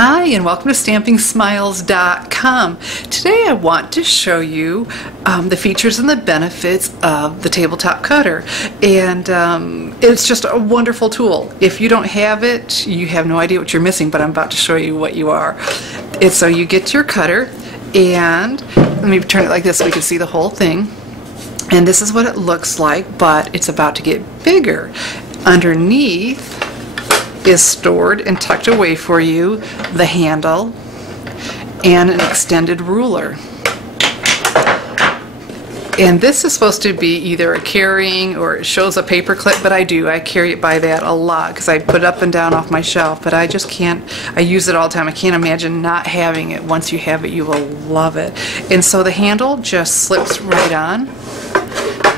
Hi, and welcome to StampingSmiles.com. Today I want to show you the features and the benefits of the tabletop cutter, and it's just a wonderful tool. If you don't have it, you have no idea what you're missing, but I'm about to show you what you are. And so you get your cutter, and let me turn it like this so we can see the whole thing. And this is what it looks like, but it's about to get bigger. Underneath is stored and tucked away for you the handle and an extended ruler. And this is supposed to be either a carrying or it shows a paper clip, but I carry it by that a lot because I put it up and down off my shelf, but I just can't, I use it all the time. I can't imagine not having it. Once you have it, you will love it. And so the handle just slips right on.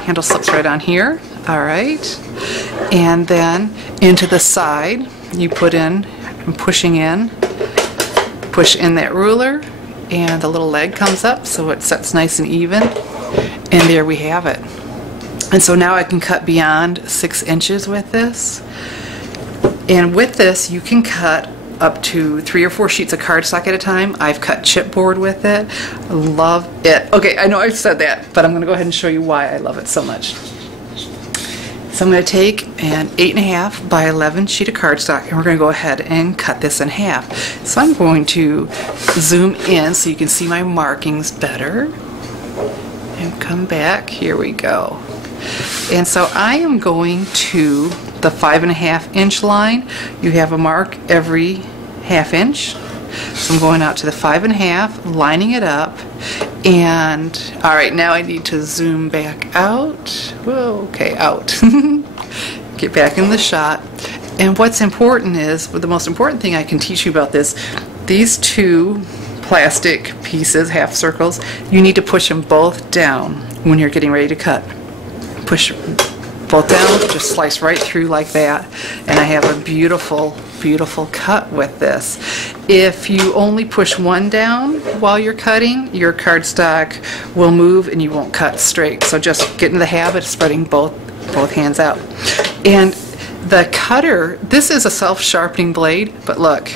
Handle slips right on here. All right. And then into the side, you put in, I'm pushing in, push in that ruler, and the little leg comes up so it sets nice and even, and there we have it. And so now I can cut beyond 6 inches with this, and with this you can cut up to 3 or 4 sheets of cardstock at a time. I've cut chipboard with it. I love it. Okay, I know I've said that, but I'm going to go ahead and show you why I love it so much. So I'm going to take an 8.5 by 11 sheet of cardstock, and we're going to go ahead and cut this in half. So I'm going to zoom in so you can see my markings better, and come back. Here we go. And so I am going to the 5.5 inch line. You have a mark every ½ inch. So I'm going out to the 5.5, lining it up, and all right, now I need to zoom back out. Whoa, okay, out. Get back in the shot. And what's important is, the most important thing I can teach you about this, these 2 plastic pieces, half circles, you need to push them both down when you're getting ready to cut. Push both down, just slice right through like that, and I have a beautiful, beautiful cut with this. If you only push one down while you're cutting, your cardstock will move and you won't cut straight. So just get in the habit of spreading both hands out. And the cutter, this is a self-sharpening blade, but look,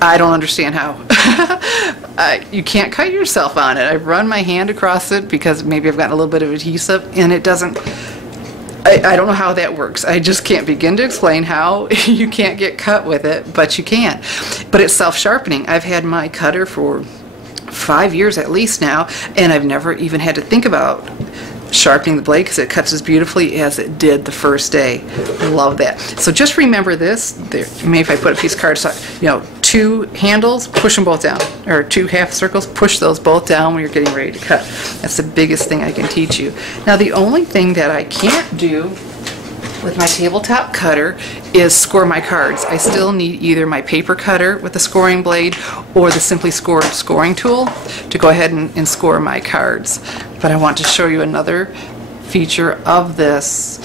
I don't understand how. You can't cut yourself on it. I've run my hand across it because maybe I've gotten a little bit of adhesive, and it doesn't, I don't know how that works. I just can't begin to explain how you can't get cut with it, but you can. But it's self-sharpening. I've had my cutter for 5 years at least now, and I've never even had to think about sharpening the blade because it cuts as beautifully as it did the first day. Love that. So just remember this. There, maybe if I put a piece of cardstock, 2 handles, push them both down, or 2 half circles, push those both down when you're getting ready to cut. That's the biggest thing I can teach you. Now the only thing that I can't do with my tabletop cutter is score my cards. I still need either my paper cutter with the scoring blade or the Simply Scored scoring tool to go ahead and score my cards. But I want to show you another feature of this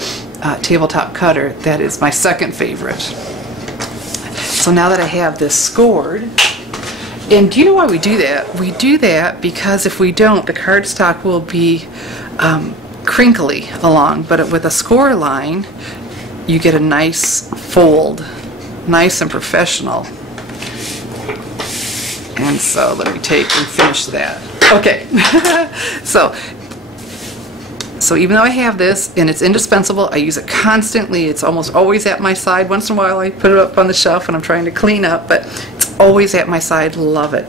tabletop cutter that is my second favorite. So now that I have this scored, and do you know why we do that? We do that because if we don't, the cardstock will be crinkly along, but with a score line, you get a nice fold, nice and professional. And so let me take and finish that. Okay, so even though I have this and it's indispensable, I use it constantly. It's almost always at my side. Once in a while I put it up on the shelf and I'm trying to clean up, but it's always at my side. Love it.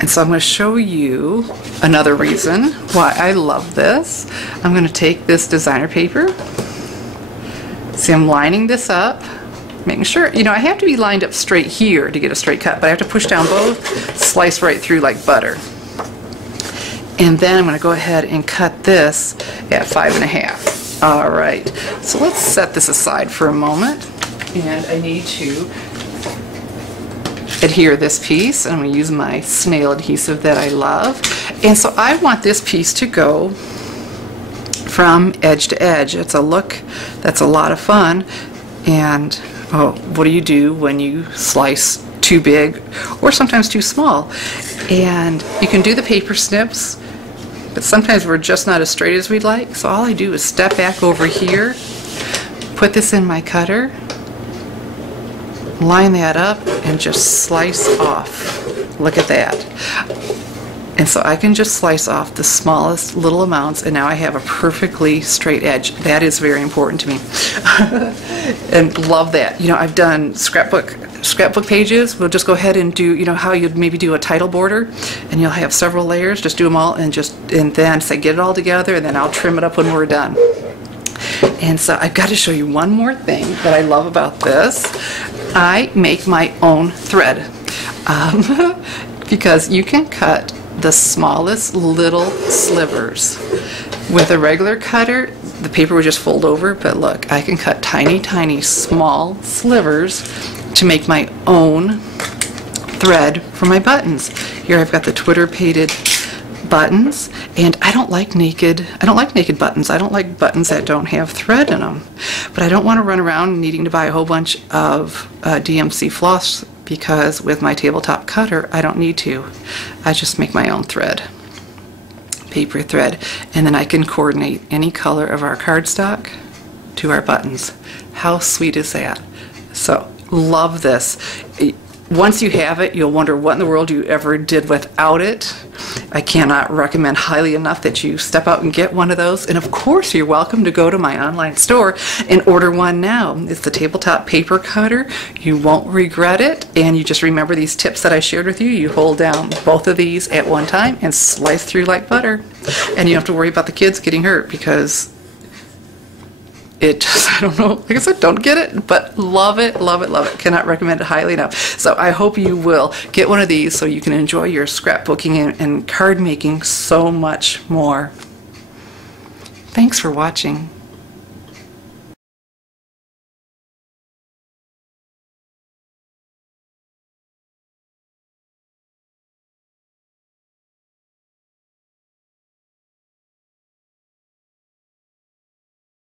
And so I'm going to show you another reason why I love this. I'm going to take this designer paper. See, I'm lining this up, making sure, I have to be lined up straight here to get a straight cut, but I have to push down both, slice right through like butter. And then I'm going to go ahead and cut this at 5.5. All right, so let's set this aside for a moment, and I need to adhere this piece. I'm going to use my snail adhesive that I love, and so I want this piece to go from edge to edge. It's a look that's a lot of fun, and what do you do when you slice too big or sometimes too small? And you can do the paper snips, but sometimes we're just not as straight as we'd like, so all I do is step back over here, put this in my cutter, line that up and just slice off. Look at that. And so I can just slice off the smallest little amounts, and now I have a perfectly straight edge. That is very important to me. And love that. You know, I've done scrapbook pages. We'll just go ahead and do, you know, how you'd maybe do a title border, and you'll have several layers. Just do them all, and then say get it all together, and then I'll trim it up when we're done. And so I've got to show you one more thing that I love about this. I make my own thread because you can cut the smallest little slivers. With a regular cutter, the paper would just fold over, but look, I can cut tiny, tiny, small slivers to make my own thread for my buttons. Here I've got the Twitter painted buttons, and I don't like naked buttons. I don't like buttons that don't have thread in them. But I don't want to run around needing to buy a whole bunch of DMC floss, because with my tabletop cutter, I don't need to. I just make my own thread, paper thread, and then I can coordinate any color of our cardstock to our buttons. How sweet is that? So, love this. Once you have it, you'll wonder what in the world you ever did without it. I cannot recommend highly enough that you step out and get one of those. And of course, you're welcome to go to my online store and order one now. It's the Tabletop Paper Cutter. You won't regret it. And you just remember these tips that I shared with you. You hold down both of these at one time and slice through like butter. And you don't have to worry about the kids getting hurt, because it just, I don't know, like I said, don't get it, but love it, love it, love it. Cannot recommend it highly enough. So I hope you will get one of these so you can enjoy your scrapbooking and card making so much more. Thanks for watching.